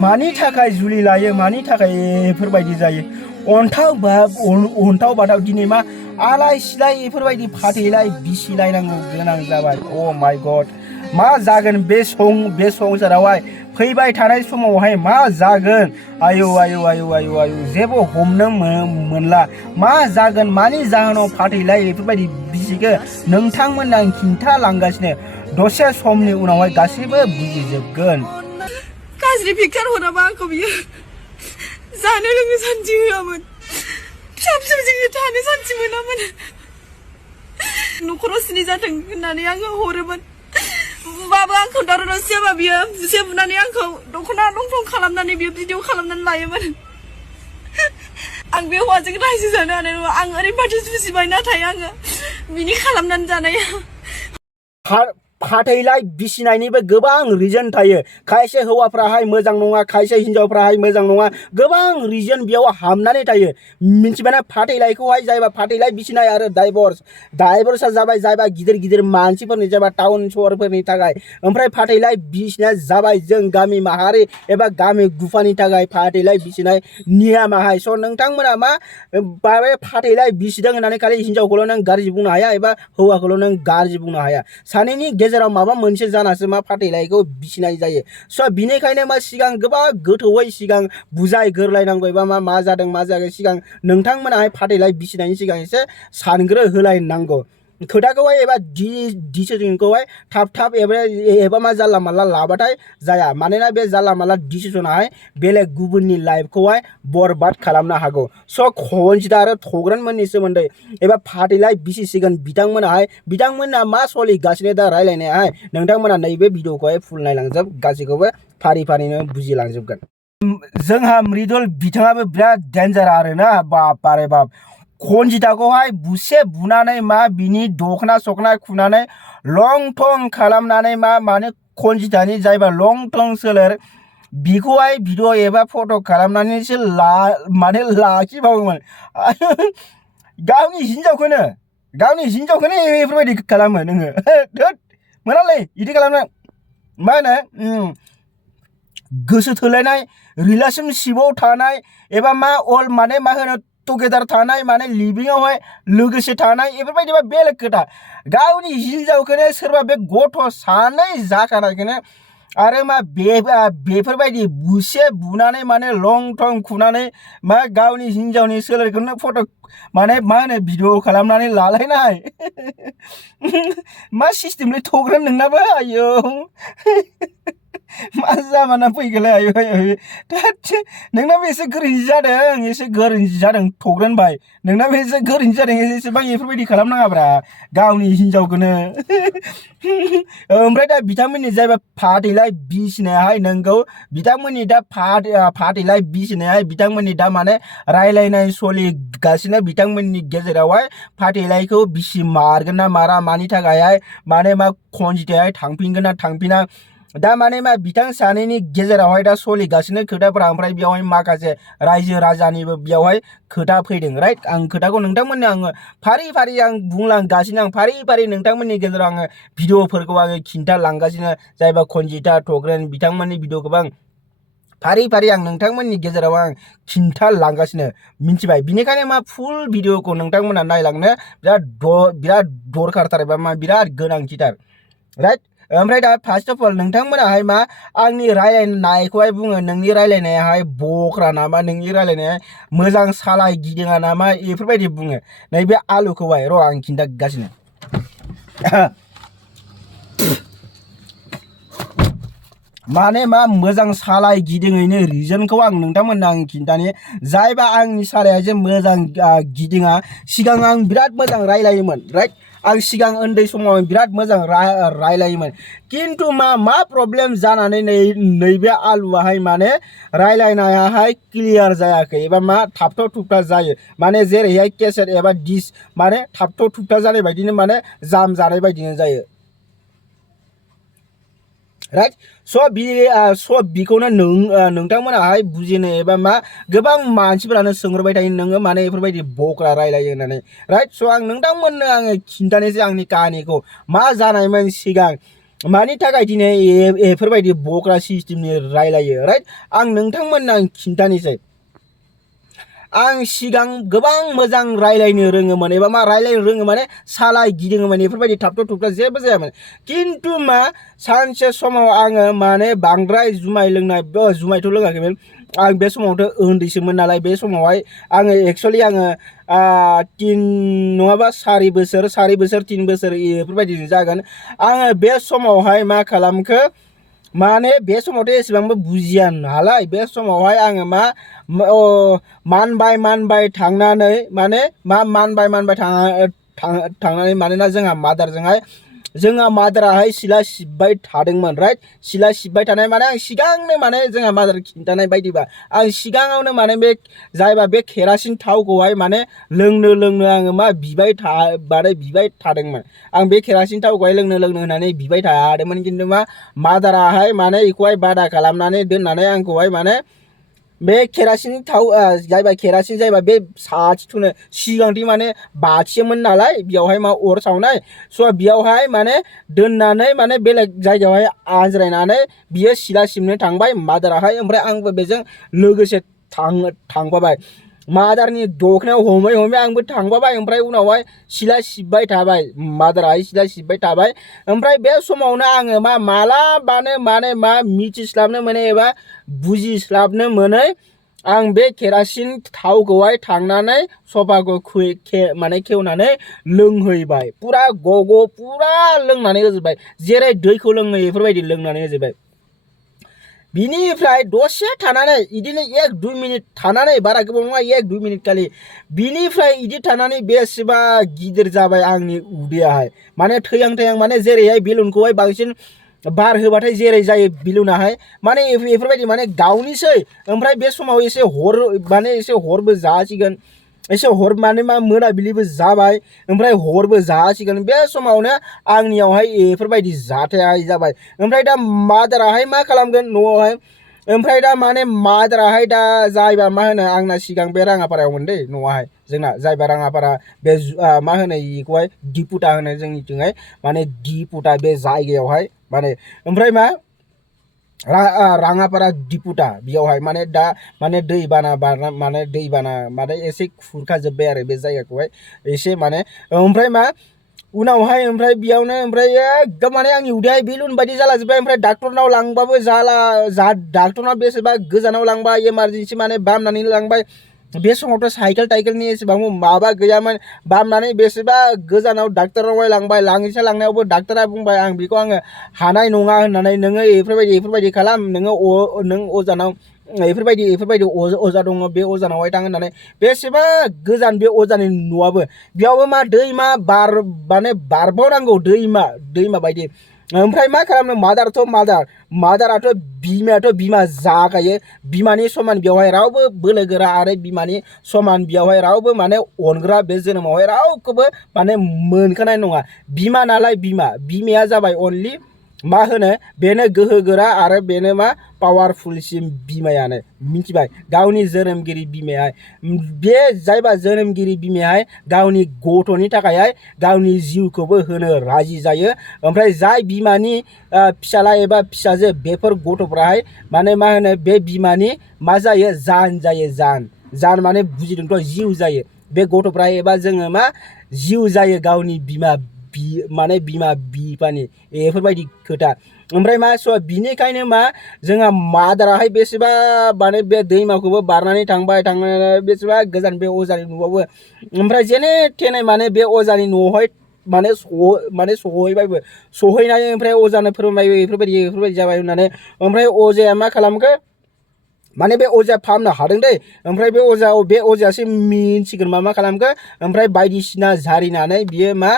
मानि थाखाय जुलि लायो मानि थाखाय बेफोरबायदि जायो अन्थाव बाथाव दिनै मा आलाय सिलाय बेफोरबायदि फाथैलाय बिसिलायनांगौ गोनां जाबाय अ माय गड मा जागोन बे संसारावहाय फैबाय थानाय समावहाय मा जागोन आयौ आयौ आयौ आयौ आयौ जेबो हमनो मोनला मा जागोन मानि जाहोनाव फाथैलाय बेफोरबायदि बिसिखो नोंथांमोननो आं खिन्थालांगासिनो दसे समनि उनावहाय गासैबो बुजिजोबगोन गाज्रि पिक्चार हराबा आंखौ बियो जानो लोंनो सान्थि होआमोन फिसा फिसौजों थानो सान्थि मोनामोन न'खराव सिनि जाथों होननानै आङो हरोमोन बाबा आंखौ दावराव-दावसि जाबा बियो बुसे बुनानै आंखौ दख'ना लंथं खालामनानै बियो भिडिअ खालामनानै लायोमोन आं बे हौवाजों रायजो जानो हानाय नङा आं ओरैबायदि जुजिबाय नाथाय आङो बिनि खालामनानै जानाया फाथैलाय बिसिनायनिबो गोबां रिजन थायो खायसे हौवाफ्राहाय मोजां नङा खायसे हिनजावफ्राहाय मोजां नङा गोबां रिजन बेयाव हाबनानै थायो मिन्थिबायना फाथैलायखौहाय जायबा फाथैलाय बिसिनाय आरो डाइभर्सआ जाबाय जायबा गिदिर गिदिर मानसिफोरनि जायबा टाउन सहरफोरनि थाखाय ओमफ्राय फाथैलाय बिसिनाया जाबाय जों गामि माहारि एबा गामि गुफानि थाखाय फाथैलाय बिसिनाय नियमाहाय स' नोंथांमोना मा फाथैलाय बिसिदों होननानै खालि हिनजावखौल' नों गाज्रि बुंनो हाया एबा हौवाखौल' नों गाज्रि बुंनो हाया सानैनि गेजेराव माबा मोनसे जानासो मा फाथैलायखौ बिसिनाय जायो स' बिनिखायनो मा सिगां गोबां गोथौयै सिगां बुजाय गोरलायनांगौ एबा मा जादों मा जायाखै सिगां नोंथांमोनाहाय फाथैलाय बिसिनायनि सिगां एसे सानग्रो होलायनांगौ खोथाखौहाय एबा डिसिजनखौहाय थाब एबा मा जानला मानला लाबाथाय जाया मानोना बे जानला मानला डिसिजनाहाय बेलेग गुबुननि लाइफखौहाय बरबाद खालामनो हागौ स' खनजिता आरो थग्रन मोननि सोमोन्दै एबा फाथैलाय बिसिसिगोन बिथांमोना मा सोलिगासिनो दा रायलायनायाहाय नोंथांमोना नैबे भिडिअखौहाय फुल नायलांजोब गासैखौबो फारि फारिनो बुजिलांजोबगोन जोंहा मृदुल बिथाङाबो बिराद डेन्जार आरोना बाप खनजिताखौहाय बुसे बुनानै मा बिनि दखना सकना खुनानै लं थं खालामनानै माने खनजितानि जायबा लं थं सोलेर बिखौहाय भिडिअ एबा फट' खालामनानैसो माने लाखिबावोमोन गावनि हिनजावखौनो बेफोरबायदि खालामो नोङो मोनालै बिदि खालामनो मा होनो गोसो थोलायनाय रिलेशनशिपआव थानाय एबा माने मा होनो टुगेदार थानाय माने लिभिंआवहाय लोगोसे थानाय बेफोरबायदिबा बेलेग खोथा गावनि हिनजावखौनो सोरबा बे गथ' सानै जाखानायखौनो आरो मा बेफोरबायदि बुसे बुनानै माने लं थं खुनानै मा गावनि हिनजावनि सोलेरखौनो फट' माने मा होनो भिडिअ खालामनानै लालायनाय मा सिस्टेमलै थग्रन नोंनाबो आयौ मा जामाना फैगोलै आयौ नोंनाबो एसे गोरोन्थि जादों थग्रन भाई नोंनाबो एसे गोरोन्थि जादों एसेबां बेफोरबायदि खालामनाङाब्रा गावनि हिनजावखौनो ओमफ्राय दा बिथांमोननि जायबा फाथैलाय बिसिनायाहाय नोंगौ बिथांमोननि दा फाथैलाय बिसिनायाहाय बिथांमोननि दा माने रायलायनाय सोलिगासिनो बिथांमोननि गेजेरावहाय फाथैलायखौ बिसि मारगोन ना मारा मानि थाखायहाय माने मा खनजितायाहाय थांफिनगोन ना थांफिना दा माने मा बिथां सानैनि गेजेरावहाय दा सोलिगासिनो खोथाफोरा ओमफ्राय बेयावहाय माखासे रायजो राजानिबो बेयावहाय खोथा फैदों राइट आं खोथाखौ नोंथांमोननो आङो फारि आं बुंलांगासिनो आं फारि नोंथांमोननि गेजेराव आङो भिडिअफोरखौ आङो खिन्थालांगासिनो जायबा खनजिता थग्रन बिथांमोननि भिडिअखौबो आं फारि आं नोंथांमोननि गेजेराव आं खिन्थालांगासिनो मिन्थिबाय बिनिखायनो मा फुल भिडिअखौ नोंथांमोना नायलांनो बिराद दरखारथार एबा मा बिराद गोनांथिथार राइट ओमफ्राय दा फार्स्ट अफ अल नोंथांमोनाहाय मा आंनि रायलायनायखौहाय बुङो नोंनि रायलायनायाहाय बख्रा नामा नोंनि रायलायनाया मोजां सालाय गिदिङा नामा बेफोरबायदि बुङो नैबे आलुखौहाय र' आं खिन्थागासिनो माने मा मोजां सालाय गिदिङैनो रिजनखौ आं नोंथांमोननो आं खिन्थानि जायबा आंनि सालाया जे मोजां गिदिङा सिगां आं बिराद मोजां रायलायोमोन राइट आं सिगां उन्दै समाव बिराद मोजां रायलायोमोन खिन्थु मा प्रब्लेम जानानै नैबे आलुआहाय माने रायलायनायाहाय क्लियार जायाखै एबा मा थाबथा थुबथा जायो माने जेरैहाय केसेट एबा डिस माने थाबथा थुबथा जानाय बायदिनो माने जाम जानाय बायदिनो जायो राइट स' बिखौनो नोंथांमोनाहाय बुजिनो एबा मा गोबां मानसिफोरानो सोंहरबाय थायो नोङो माने बेफोरबायदि बख्रा रायलायो होननानै राइट स' आं नोंथांमोननो आङो खिन्थानोसै आंनि काहानिखौ मा जानायमोन सिगां मानि थाखाय दिनै बेफोरबायदि बग्रा सिस्टेमनि रायलायो राइट आं नोंथांमोननो आं खिन्थानोसै आं सिगां गोबां मोजां रायलायनो रोङोमोन एबा मा रायलायनो रोङो माने सालाय गिदिङोमोन बेफोरबायदि थाबथा थुबथा जेबो जायामोन खिन्थु मा सानसे समाव आङो माने बांद्राय जुमाय लोंनाय जुमायथ' लोङाखैमोन आं बे समावथ' उन्दैसोमोन नालाय बे समावहाय आङो एक्सुअलि आङो 3 नङाबा 4 बोसोर 3 बोसोर बेफोरबायदि जागोन आङो बे समावहाय मा खालामखो माने बे समावथ' एसेबांबो बुजिया नालाय बे समावहाय आङो मा मानबाय थांनानै माने मा मानबाय थांनानै मानोना जोंहा मादाराहाय सिला सिबबाय थादोंमोन राइट सिला सिबबाय थानाय माने आं सिगांनो माने जोंहा मादार खिन्थानाय बायदिबा आं सिगाङावनो माने बे जायबा बे केरासिन थावखौहाय माने लोंनो आङो मा बिबाय थादोंमोन आं बे केरासिन थावखौहाय लोंनो होननानै बिबाय थादोंमोन खिन्थु मा मादाराहाय माने बेखौहाय बादा खालामनानै दोननानै आंखौहाय माने बे केरासिन थाव जायबा बे साथि थुनो सिगांथि माने बाथियोमोन नालाय बेयावहाय मा अर सावनाय स' बेयावहाय माने दोननानै माने बेलेग जायगायावहाय आज्रायनानै बियो सिला सिबनो थांबाय मादाराहाय ओमफ्राय आंबो बेजों लोगोसे थांफाबाय मादारनि दखनायाव हमै आंबो थांफाबाय ओमफ्राय उनावहाय सिला सिबबाय थाबाय मादाराहाय सिला सिबबाय थाबाय ओमफ्राय बे समावनो आङो मालाबानो माने मा मिथिस्लाबनो मोनै एबा बुजिस्लाबनो मोनै आं बे केरासिन थावखौहाय थांनानै सफाखौ माने खेवनानै लोंहैबाय पुरा पुरा लोंनानै होजोबबाय जेरै दैखौ लोङो बेफोरबायदि लोंनानै होजोबबाय बिनिफ्राय दसे थानानै इदिनो 1-2 मिनिट थानानै बारा गोबाव नङा 1-2 मिनिट खालि बिनिफ्राय इदि थानानै बेसेबा गिदिर जाबाय आंनि उदैयाहाय माने थैहां माने जेरैहाय बेलुनखौहाय बांसिन बार होबाथाय जेरै जायो बेलुनाहाय माने बेफोरबायदि माने गावनिसै ओमफ्राय बे समाव एसे हरबो जासिगोन एसे हर माने मा मोनाबिलिबो जाबाय ओमफ्राय हरबो जासिगोन बे समावनो आंनियावहाय बेफोरबायदि जाथाया जाबाय ओमफ्राय दा मादाराहाय मा खालामगोन न'आवहाय ओमफ्राय दा माने मादाराहाय दा जायबा मा होनो आंना सिगां बे राङापारायावमोन दै न'आहाय जोंना जायबा राङापारा बे मा होनो बेखौहाय दिपुटा होनो जोंनिथिंहाय माने दिपुटा बे जायगायावहाय माने ओमफ्राय मा राङापारा दिपुटा बेयावहाय माने दा माने दैबाना माने एसे खुरखाजोब्बाय आरो बे जायगाखौहाय एसे माने ओमफ्राय मा उनावहाय ओमफ्राय बेयावनो ओमफ्राय एकदम माने आंनि उदैयाहाय बेलुन बायदि जालाजोब्बाय ओमफ्राय डाक्टरनाव लांबाबो डाक्टरनाव बेसेबा गोजानाव लांबाय इमारजेन्सि माने बामनानै लांबाय बे समावथ' साइकेलनि एसेबां माबा गैयामोन बामनानै बेसेबा गोजानाव डाक्टरनावहाय लांबाय लांनायावबो डाक्टरा बुंबाय आं बेखौ आङो हानाय नङा होननानै नोङो बेफोरबायदि खालाम नों अजानाव बेफोरबायदि अजा दङ बे अजानावहाय थां होननानै बेसेबा गोजान बे अजानि न'आबो बेयावबो मा दैमा माने बारबावनांगौ दैमा बायदि ओमफ्राय मा खालामनो मादाराथ' बिमा जाखायो बिमानि समान बेवहाय रावबो बोलो गोरा आरो बिमानि समान बेवहाय रावबो माने अनग्रा बे जोनोमावहाय रावखौबो माने मोनखानाय नङा बिमा नालाय बिमाया जाबाय अनलि मा होनो बेनो गोहो गोरा आरो बेनो मा पावारफुलसिम बिमायानो मिथिबाय गावनि जोनोमगिरि बिमायाहाय बे जायबा जोनोमगिरि बिमायाहाय गावनि गथ'नि थाखायहाय गावनि जिउखौबो होनो राजि जायो ओमफ्राय जाय बिमानि फिसाला एबा फिसाजो बेफोर गथ'फ्राहाय माने मा होनो बे बिमानि मा जायो जान जायो जान माने बुजिदोंथ' जिउ जायो बे गथ'फ्रा एबा जोङो मा जिउ जायो गावनि बिमा बिफानि बेफोरबायदि खोथा ओमफ्राय मा बिनिखायनो मा जोंहा मादाराहाय बेसेबा माने बे दैमाखौबो बारनानै थांनानै बेसेबा गोजान बे अजानि न'आवबो ओमफ्राय जेने थेने माने बे अजानि न'आवहाय माने सहैनानै ओमफ्राय अजानो फोरमायबाय बेफोरबायदि जाबाय होननानै ओमफ्राय अजाया मा खालामखो माने बे अजाया फाहामनो हादों दै ओमफ्राय बे अजायासो मिन्थिगोन मा खालामखो ओमफ्राय बायदिसिना जारिनानै बियो मा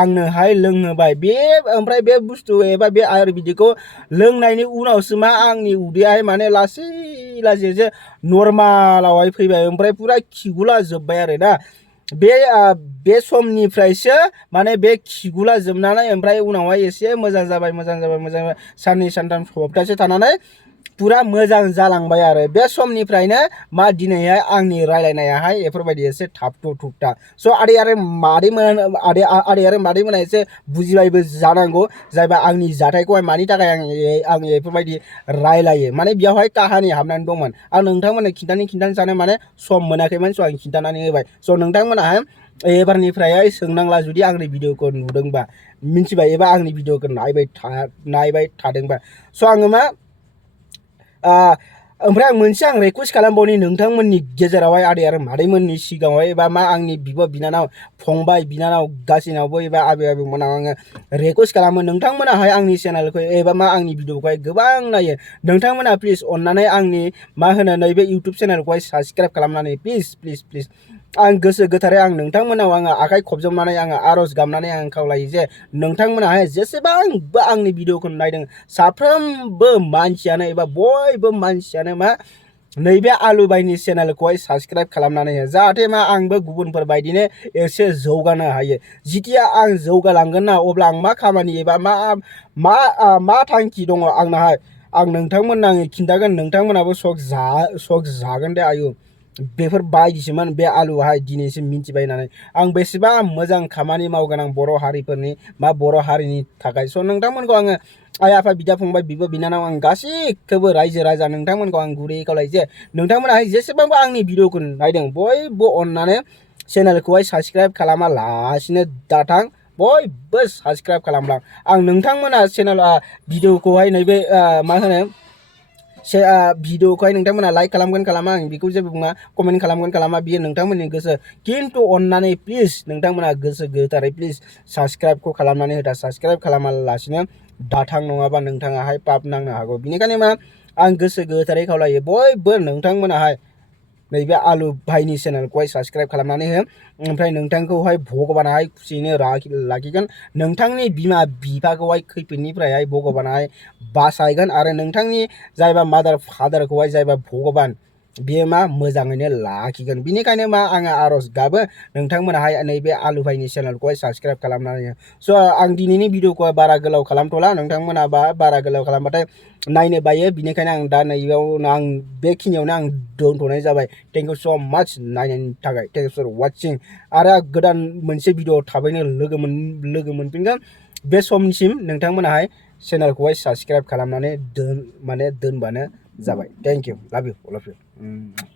आंनोहाय लोंहोबाय ओमफ्राय बे बुस्थु एबा बे आयुर्वेदिकखौ लोंनायनि उनावसो मा आंनि उदैयाहाय माने लासैसो नर्मालावहाय फैबाय ओमफ्राय पुरा खिगुला जोब्बाय आरो ना बे समनिफ्रायसो माने बे खिगुला जोबनानै ओमफ्राय उनावहाय एसे मोजां जाबाय साननै सानथाम सप्तासे थानानै पुरा मोजां जालांबाय आरो बे समनिफ्रायनो मा दिनैहाय आंनि रायलायनायाहाय बेफोरबायदि एसे थाबथु थुबथा स' आदै आरो मादैमोना एसे बुजिबायबो जानांगौ जायबा आंनि जाथायखौहाय मानि थाखाय आं बेफोरबायदि रायलायो माने बेयावहाय काहानि हाबनानै दंमोन आं नोंथांमोननो खिन्थानो सानो माने सम मोनाखैमोन स' आं खिन्थानानै होबाय स' नोंथांमोनाहाय एबारनिफ्राय सोंनांला जुदि आंनि भिडिअखौ नुदोंबा मिन्थिबाय एबा आंनि भिडिअखौ नायबाय थादोंबा स' आङो मा ओमफ्राय आं मोनसे रिक्वेस्ट खालामबावनि नोंथांमोननि गेजेरावहाय आदै आरो मादैमोननि सिगाङावहाय एबा मा आंनि बिब' बिनानाव फंबाय बिनानाव गासैनावबो एबा आबैमोनाव आङो रिक्वेस्ट खालामो नोंथांमोनाहाय आंनि चेनेलखौ एबा मा आंनि भिडिअखौहाय गोबां नायो नोंथांमोना प्लिज अननानै आंनि मा होनो नैबे इउटुब चेनेलखौहाय साबस्क्राइब खालामनानै प्लिज आं गोसो गोथारै आं नोंथांमोनाव आङो आखाइ खबजबनानै आङो आर'ज गाबनानै आं खावलायो जे नोंथांमोनाहाय जेसेबांबो आंनि भिडिअखौ नायदों साफ्रोमबो मानसियानो एबा बयबो मानसियानो मा नैबे आलुबाइनि चेनेलखौहाय साबस्क्राइब खालामनानै हो जाहाथे मा आंबो गुबुनफोर बायदिनो एसे जौगानो हायो जिथिया आं जौगालांगोन ना अब्ला आं मा खामानि एबा मा थांखि दङ आंनाहाय आं नोंथांमोननो आङो खिन्थागोन नोंथांमोनाबो सक जागोन दे आयु बेफोर बायदिसोमोन बे आलुआहाय दिनैसिम मिन्थिबाय होननानै आं बेसेबां मोजां खामानि मावगोन आं बर' हारिफोरनि बर' हारिनि थाखाय स' नोंथांमोनखौ आङो आइ आफा बिदा फंबाय बिब' बिनानाव आं गासैखौबो रायजो राजा नोंथांमोनखौ आं गुरै खावलायो जे नोंथांमोनाहाय जेसेबांबो आंनि भिडिअखौ नायदों बयबो अननानै चेनेलखौहाय साबस्क्राइब खालामालासिनो दाथां बयबो साबस्क्राइब खालामलां आं नोंथांमोना चेनेल भिडिअखौहाय नैबे मा होनो भिडिअखौहाय नोंथांमोना लाइक खालामगोन खालामा आं बेखौ जेबो बुङा कमेन्ट खालामगोन खालामा बियो नोंथांमोननि गोसो खिन्थु अननानै प्लिज नोंथांमोना गोसो गोथारै प्लिज साबस्क्राइबखौ खालामनानै होदा साबस्क्राइब खालामालासिनो दाथां नङाबा नोंथाङाहाय पाप नांनो हागौ बिनिखायनो मा आं गोसो गोथारै खावलायो बयबो नोंथांमोनाहाय नैबे आलु भाइनि चेनेलखौहाय साबस्क्राइब खालामनानै हो ओमफ्राय नोंथांखौहाय भगबानाहाय खुसियैनो लाखिगोन नोंथांनि बिमा बिफाखौहाय खैफोदनिफ्रायहाय भगबानाहाय बासायगोन आरो नोंथांनि जायबा मादार फादारखौहाय जायबा भगबान बियो मा मोजाङैनो लाखिगोन बिनिखायनो मा आङो आर'ज गाबो नोंथांमोनाहाय नैबे आलु भाइनि चेनेलखौहाय साबस्क्राइब खालामनानै स' आं दिनैनि भिडिअखौहाय बारा गोलाव खालामथ'ला नोंथांमोना बारा गोलाव खालामबाथाय नायनो बायो बिनिखायनो आं दा नैबेयावनो आं बेखिनियावनो आं दोनथ'नाय जाबाय थेंक इउ स' माच नायनायनि थाखाय थेंक इउ फर वाचिं आरो गोदान मोनसे भिडिअ थाबैनो लोगो मोनफिनगोन बे समसिम नोंथांमोनाहाय चेनेलखौहाय साबस्क्राइब खालामनानै दोनबानो जाबाय थेंक इउ लाभ इउ